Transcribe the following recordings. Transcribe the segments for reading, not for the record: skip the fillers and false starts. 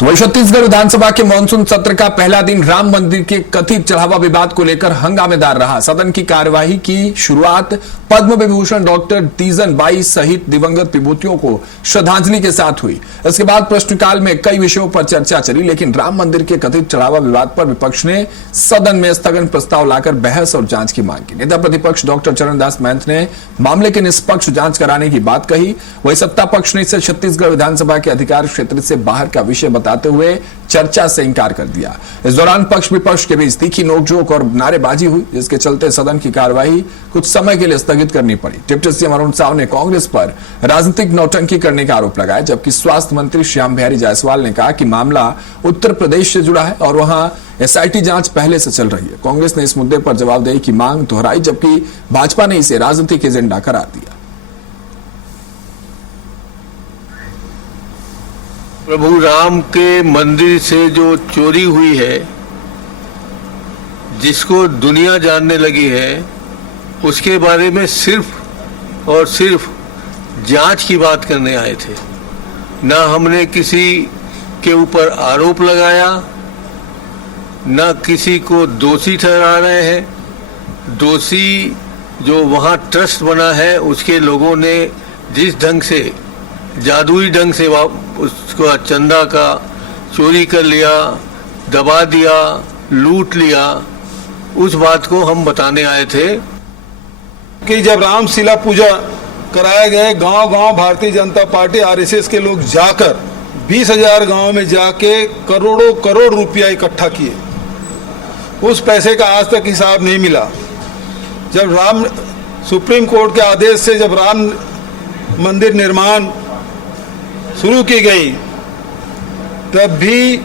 तो वही छत्तीसगढ़ विधानसभा के मानसून सत्र का पहला दिन राम मंदिर के कथित चढ़ावा विवाद को लेकर हंगामेदार रहा। सदन की कार्यवाही की शुरुआत पद्म विभूषण डॉक्टर तीजन बाई सहित दिवंगत विभूतियों को श्रद्धांजलि के साथ हुई। इसके बाद प्रश्नकाल में कई विषयों पर चर्चा चली, लेकिन राम मंदिर के कथित चढ़ावा विवाद पर विपक्ष ने सदन में स्थगन प्रस्ताव लाकर बहस और जांच की मांग की। नेता प्रतिपक्ष डॉक्टर चरणदास महंत ने मामले की निष्पक्ष जांच कराने की बात कही। वही सत्ता पक्ष ने इसे छत्तीसगढ़ विधानसभा के अधिकार क्षेत्र से बाहर का विषय बताते हुए चर्चा से इंकार कर दिया। इस दौरान पक्ष विपक्ष के बीच तीखी नोकझोंक और नारेबाजी हुई, जिसके चलते सदन की कार्यवाही कुछ समय के लिए स्थगित करनी पड़ी। डिप्टी सीएम अरुण साव ने कांग्रेस पर राजनीतिक नौटंकी करने का आरोप लगाया, जबकि स्वास्थ्य मंत्री श्याम बिहारी जायसवाल ने कहा कि मामला उत्तर प्रदेश से जुड़ा है और वहां एसआईटी जांच पहले से चल रही है। कांग्रेस ने इस मुद्दे पर जवाबदेही की मांग दोहराई, जबकि भाजपा ने इसे राजनीतिक एजेंडा करार दिया। प्रभु राम के मंदिर से जो चोरी हुई है, जिसको दुनिया जानने लगी है, उसके बारे में सिर्फ और सिर्फ जांच की बात करने आए थे। ना हमने किसी के ऊपर आरोप लगाया, ना किसी को दोषी ठहरा रहे हैं। दोषी जो वहाँ ट्रस्ट बना है, उसके लोगों ने जिस ढंग से जादुई ढंग से उसको चंदा का चोरी कर लिया, दबा दिया, लूट लिया, उस बात को हम बताने आए थे कि जब रामशिला पूजा कराया गया, गांव-गांव भारतीय जनता पार्टी आरएसएस के लोग जाकर 20,000 गांव में जाके करोड़ों करोड़ रुपया इकट्ठा किए। उस पैसे का आज तक हिसाब नहीं मिला। जब सुप्रीम कोर्ट के आदेश से जब राम मंदिर निर्माण शुरू की गई, तब भी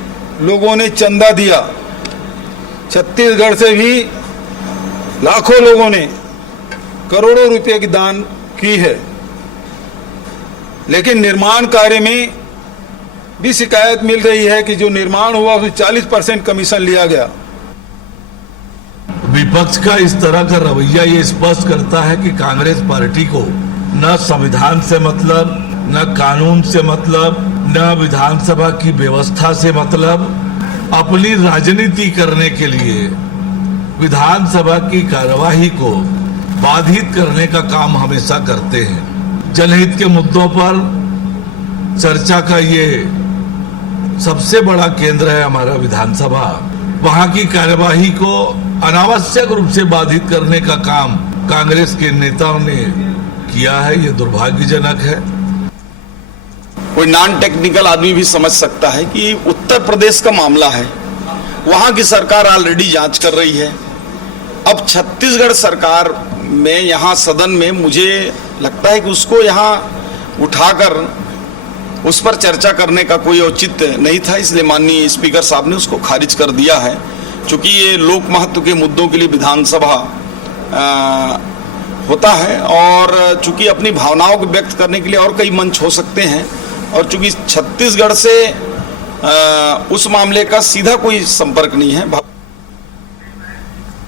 लोगों ने चंदा दिया। छत्तीसगढ़ से भी लाखों लोगों ने करोड़ों रुपए की दान की है, लेकिन निर्माण कार्य में भी शिकायत मिल रही है कि जो निर्माण हुआ उसमें 40% कमीशन लिया गया। विपक्ष का इस तरह का रवैया ये स्पष्ट करता है कि कांग्रेस पार्टी को न संविधान से मतलब, न कानून से मतलब, न विधानसभा की व्यवस्था से मतलब, अपनी राजनीति करने के लिए विधानसभा की कार्यवाही को बाधित करने का काम हमेशा करते हैं। जनहित के मुद्दों पर चर्चा का ये सबसे बड़ा केंद्र है हमारा विधानसभा। वहां की कार्यवाही को अनावश्यक रूप से बाधित करने का काम कांग्रेस के नेताओं ने किया है, ये दुर्भाग्यजनक है। कोई नॉन टेक्निकल आदमी भी समझ सकता है कि उत्तर प्रदेश का मामला है, वहां की सरकार ऑलरेडी जांच कर रही है। अब छत्तीसगढ़ सरकार में यहाँ सदन में मुझे लगता है कि उसको यहाँ उठाकर उस पर चर्चा करने का कोई औचित्य नहीं था, इसलिए माननीय स्पीकर साहब ने उसको खारिज कर दिया है। चूंकि ये लोक महत्व के मुद्दों के लिए विधानसभा होता है और चूंकि अपनी भावनाओं को व्यक्त करने के लिए और कई मंच हो सकते हैं, और चूंकि छत्तीसगढ़ से उस मामले का सीधा कोई संपर्क नहीं है।